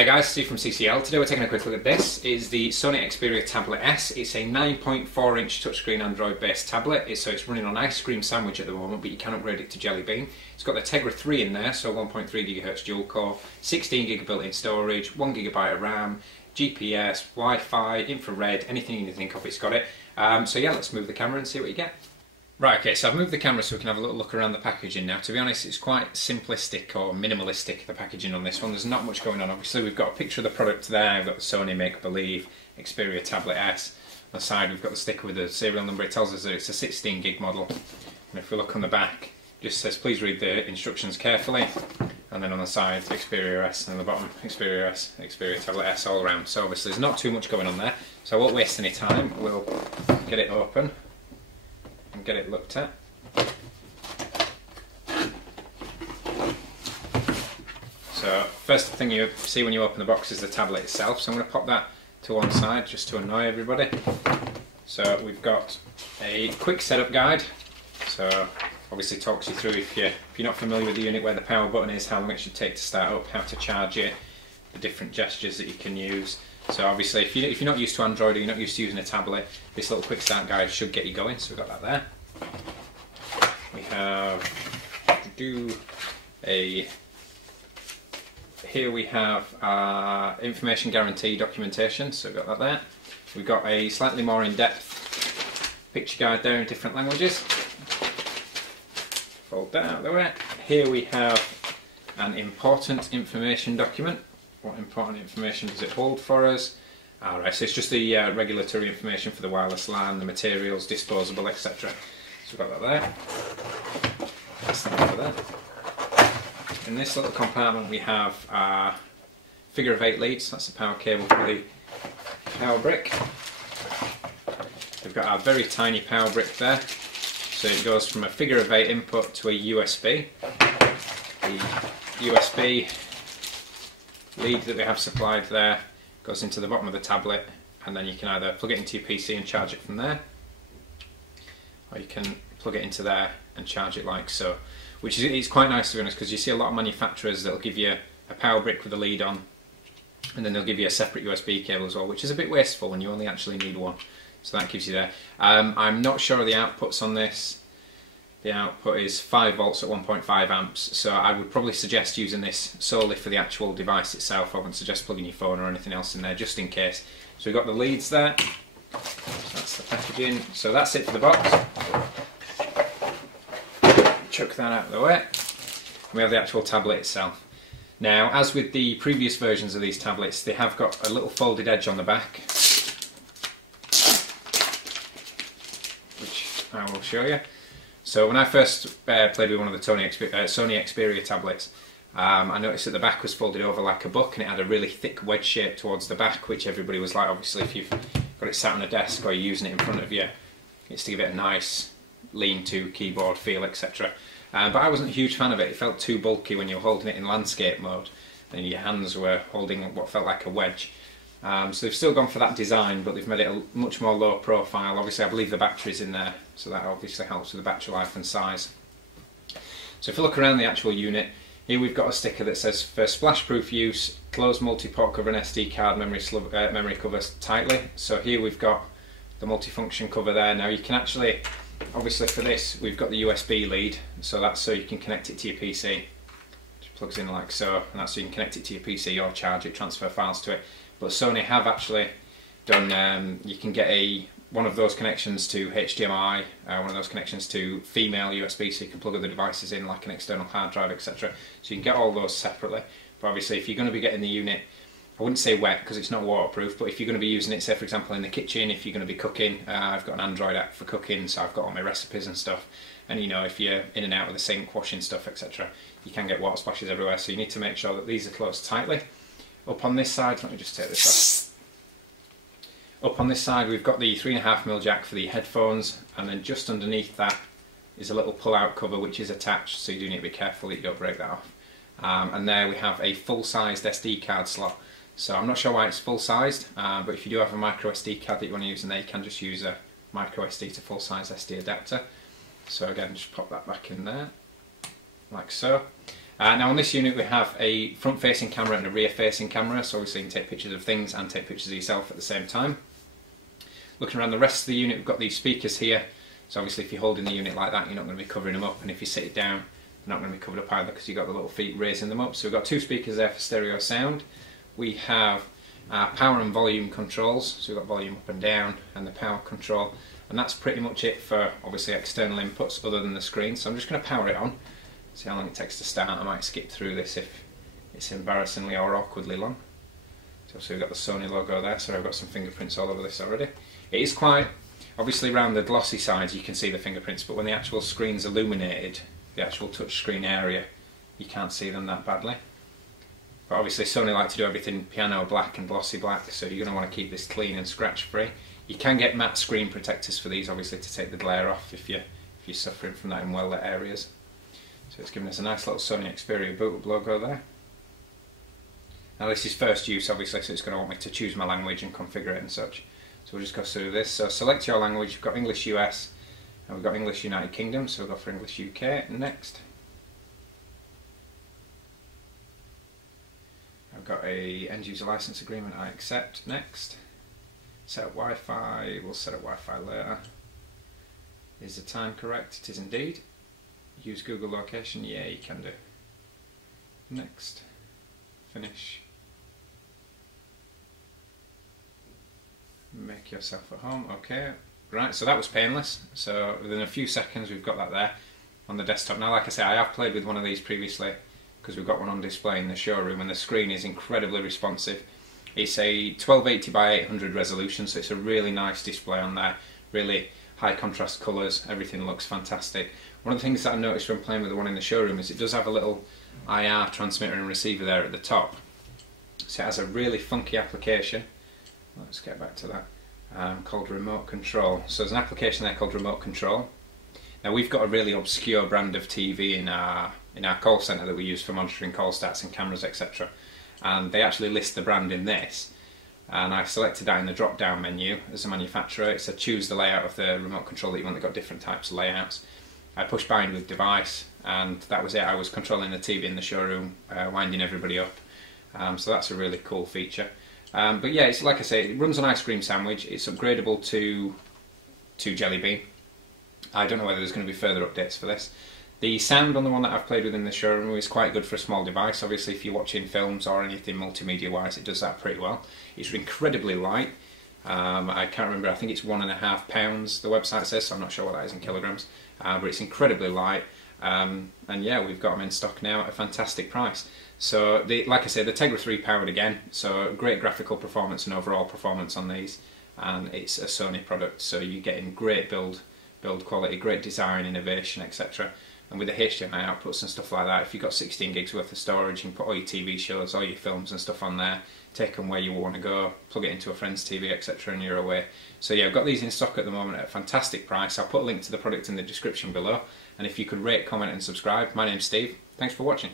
there guys, Steve from CCL. Today we're taking a quick look at this. It is the Sony Xperia Tablet S. It's a 9.4 inch touchscreen Android based tablet, so it's running on Ice Cream Sandwich at the moment, but you can upgrade it to Jelly Bean. It's got the Tegra 3 in there, so 1.3 GHz dual core, 16 GB built-in storage, 1 GB of RAM, GPS, Wi-Fi, infrared, anything you can think of, it's got it. So yeah, let's move the camera and see what you get. Right, okay, so I've moved the camera so we can have a little look around the packaging now. To be honest, it's quite simplistic or minimalistic, the packaging on this one. There's not much going on. Obviously, we've got a picture of the product there. We've got the Sony Make Believe Xperia Tablet S. On the side, we've got the sticker with the serial number. It tells us that it's a 16 gig model. And if we look on the back, it just says, please read the instructions carefully. And then on the side, Xperia S, and on the bottom, Xperia S, Xperia Tablet S all around. So obviously, there's not too much going on there. So I won't waste any time. We'll get it open and get it looked at. So first thing you see when you open the box is the tablet itself, so I'm going to pop that to one side just to annoy everybody. So we've got a quick setup guide, so obviously talks you through if you're not familiar with the unit, where the power button is, how long it should take to start up, how to charge it, the different gestures that you can use. So obviously if you're not used to Android or you're not used to using a tablet, this little quick start guide should get you going. So we've got that there. We have here we have information guarantee documentation, so we've got that there. We've got a slightly more in-depth picture guide there in different languages. Fold that out of the way. Here we have an important information document. What important information does it hold for us? Alright, so it's just the regulatory information for the wireless LAN, the materials, disposable, etc. So we've got that there. That's that over there. In this little compartment we have figure of 8 leads, that's the power cable for the power brick. We've got our very tiny power brick there. So it goes from a figure of 8 input to a USB. The USB lead that we have supplied there goes into the bottom of the tablet, and then you can either plug it into your PC and charge it from there, or you can plug it into there and charge it like so, which is quite nice to be honest, because you see a lot of manufacturers that'll give you a power brick with a lead on, and then they'll give you a separate USB cable as well, which is a bit wasteful when you only actually need one. So that gives you there. I'm not sure of the outputs on this. The output is 5 volts at 1.5 amps, so I would probably suggest using this solely for the actual device itself. I wouldn't suggest plugging your phone or anything else in there, just in case. So we've got the leads there. That's the packaging. So that's it for the box. Chuck that out of the way. We have the actual tablet itself. Now, as with the previous versions of these tablets, they have got a little folded edge on the back, which I will show you. So when I first played with one of the Sony Xperia tablets, I noticed that the back was folded over like a book, and it had a really thick wedge shape towards the back, which everybody was like, obviously if you've got it sat on a desk or you're using it in front of you, it's to give it a nice lean-to keyboard feel, etc. But I wasn't a huge fan of it. It felt too bulky when you were holding it in landscape mode, and your hands were holding what felt like a wedge. So they've still gone for that design, but they've made it a much more low profile. Obviously I believe the battery's in there, so that obviously helps with the battery life and size. So if you look around the actual unit, here we've got a sticker that says, for splash-proof use, close multi-port cover and SD card memory covers tightly. So here we've got the multifunction cover there. Now you can actually, obviously for this, we've got the USB lead, so that's so you can connect it to your PC. Just plugs in like so, and that's so you can connect it to your PC or charge it, transfer files to it. But Sony have actually done, you can get one of those connections to HDMI, one of those connections to female USB, so you can plug other devices in like an external hard drive, etc. So you can get all those separately. But obviously if you're going to be getting the unit, I wouldn't say wet because it's not waterproof, but if you're going to be using it, say for example in the kitchen, if you're going to be cooking, I've got an Android app for cooking, so I've got all my recipes and stuff, and you know, if you're in and out of the sink washing stuff, etc., you can get water splashes everywhere, so you need to make sure that these are closed tightly. Up on this side, let me just take this off. Up on this side we've got the 3.5mm jack for the headphones, and then just underneath that is a little pull-out cover which is attached, so you do need to be careful that you don't break that off. And there we have a full-sized SD card slot. So I'm not sure why it's full-sized, but if you do have a micro SD card that you want to use in there, you can just use a micro SD to full-size SD adapter. So again, just pop that back in there, like so. Now on this unit we have a front-facing camera and a rear-facing camera, so obviously you can take pictures of things and take pictures of yourself at the same time. Looking around the rest of the unit, we've got these speakers here, so obviously if you're holding the unit like that you're not going to be covering them up, and if you sit it down they're not going to be covered up either because you've got the little feet raising them up. So we've got two speakers there for stereo sound. We have power and volume controls, so we've got volume up and down and the power control, and that's pretty much it for obviously external inputs other than the screen. So I'm just going to power it on, see how long it takes to start. I might skip through this if it's embarrassingly or awkwardly long. So we've got the Sony logo there, so I've got some fingerprints all over this already. It is quite, obviously around the glossy sides you can see the fingerprints, but when the actual screen's illuminated, the actual touch screen area, you can't see them that badly. But obviously Sony like to do everything piano black and glossy black, so you're going to want to keep this clean and scratch free. You can get matte screen protectors for these, obviously, to take the glare off if you're suffering from that in well lit areas. So it's giving us a nice little Sony Xperia boot up logo there. Now this is first use obviously, so it's going to want me to choose my language and configure it and such. So we'll just go through this. So select your language. We've got English US and we've got English United Kingdom, so we'll go for English UK. Next. I've got a end user license agreement, I accept. Next. Set up Wi-Fi, we'll set up Wi-Fi later. Is the time correct? It is indeed. Use Google location, yeah you can do. Next. Finish. Make yourself at home, okay. Right, so that was painless. So within a few seconds we've got that there on the desktop. Now like I say, I have played with one of these previously because we've got one on display in the showroom and the screen is incredibly responsive. It's a 1280 by 800 resolution, so it's a really nice display on there, really high contrast colours, everything looks fantastic. One of the things that I noticed when playing with the one in the showroom is it does have a little IR transmitter and receiver there at the top. So it has a really funky application, let's get back to that, called Remote Control. So there's an application there called Remote Control. Now we've got a really obscure brand of TV in our call centre that we use for monitoring call stats and cameras, etc. And they actually list the brand in this, and I selected that in the drop down menu as a manufacturer. It said choose the layout of the remote control that you want. They've got different types of layouts. I pushed bind with device and that was it. I was controlling the TV in the showroom, winding everybody up, so that's a really cool feature. But yeah, it's like I say, it runs on ice cream sandwich. It's upgradable to Jelly Bean. I don't know whether there's going to be further updates for this. The sound on the one that I've played with in the showroom is quite good for a small device. Obviously if you're watching films or anything multimedia wise, it does that pretty well. It's incredibly light. I can't remember, I think it's 1.5 pounds the website says, so I'm not sure what that is in kilograms, but it's incredibly light, and yeah, we've got them in stock now at a fantastic price. So like I said, the Tegra 3 powered again, so great graphical performance and overall performance on these, and it's a Sony product, so you're getting great build quality, great design, innovation, etc. And with the HDMI outputs and stuff like that, if you've got 16 gigs worth of storage, you can put all your TV shows, all your films and stuff on there, take them where you want to go, plug it into a friend's TV, etc. and you're away. So yeah, I've got these in stock at the moment at a fantastic price. I'll put a link to the product in the description below, and if you could rate, comment and subscribe. My name's Steve, thanks for watching.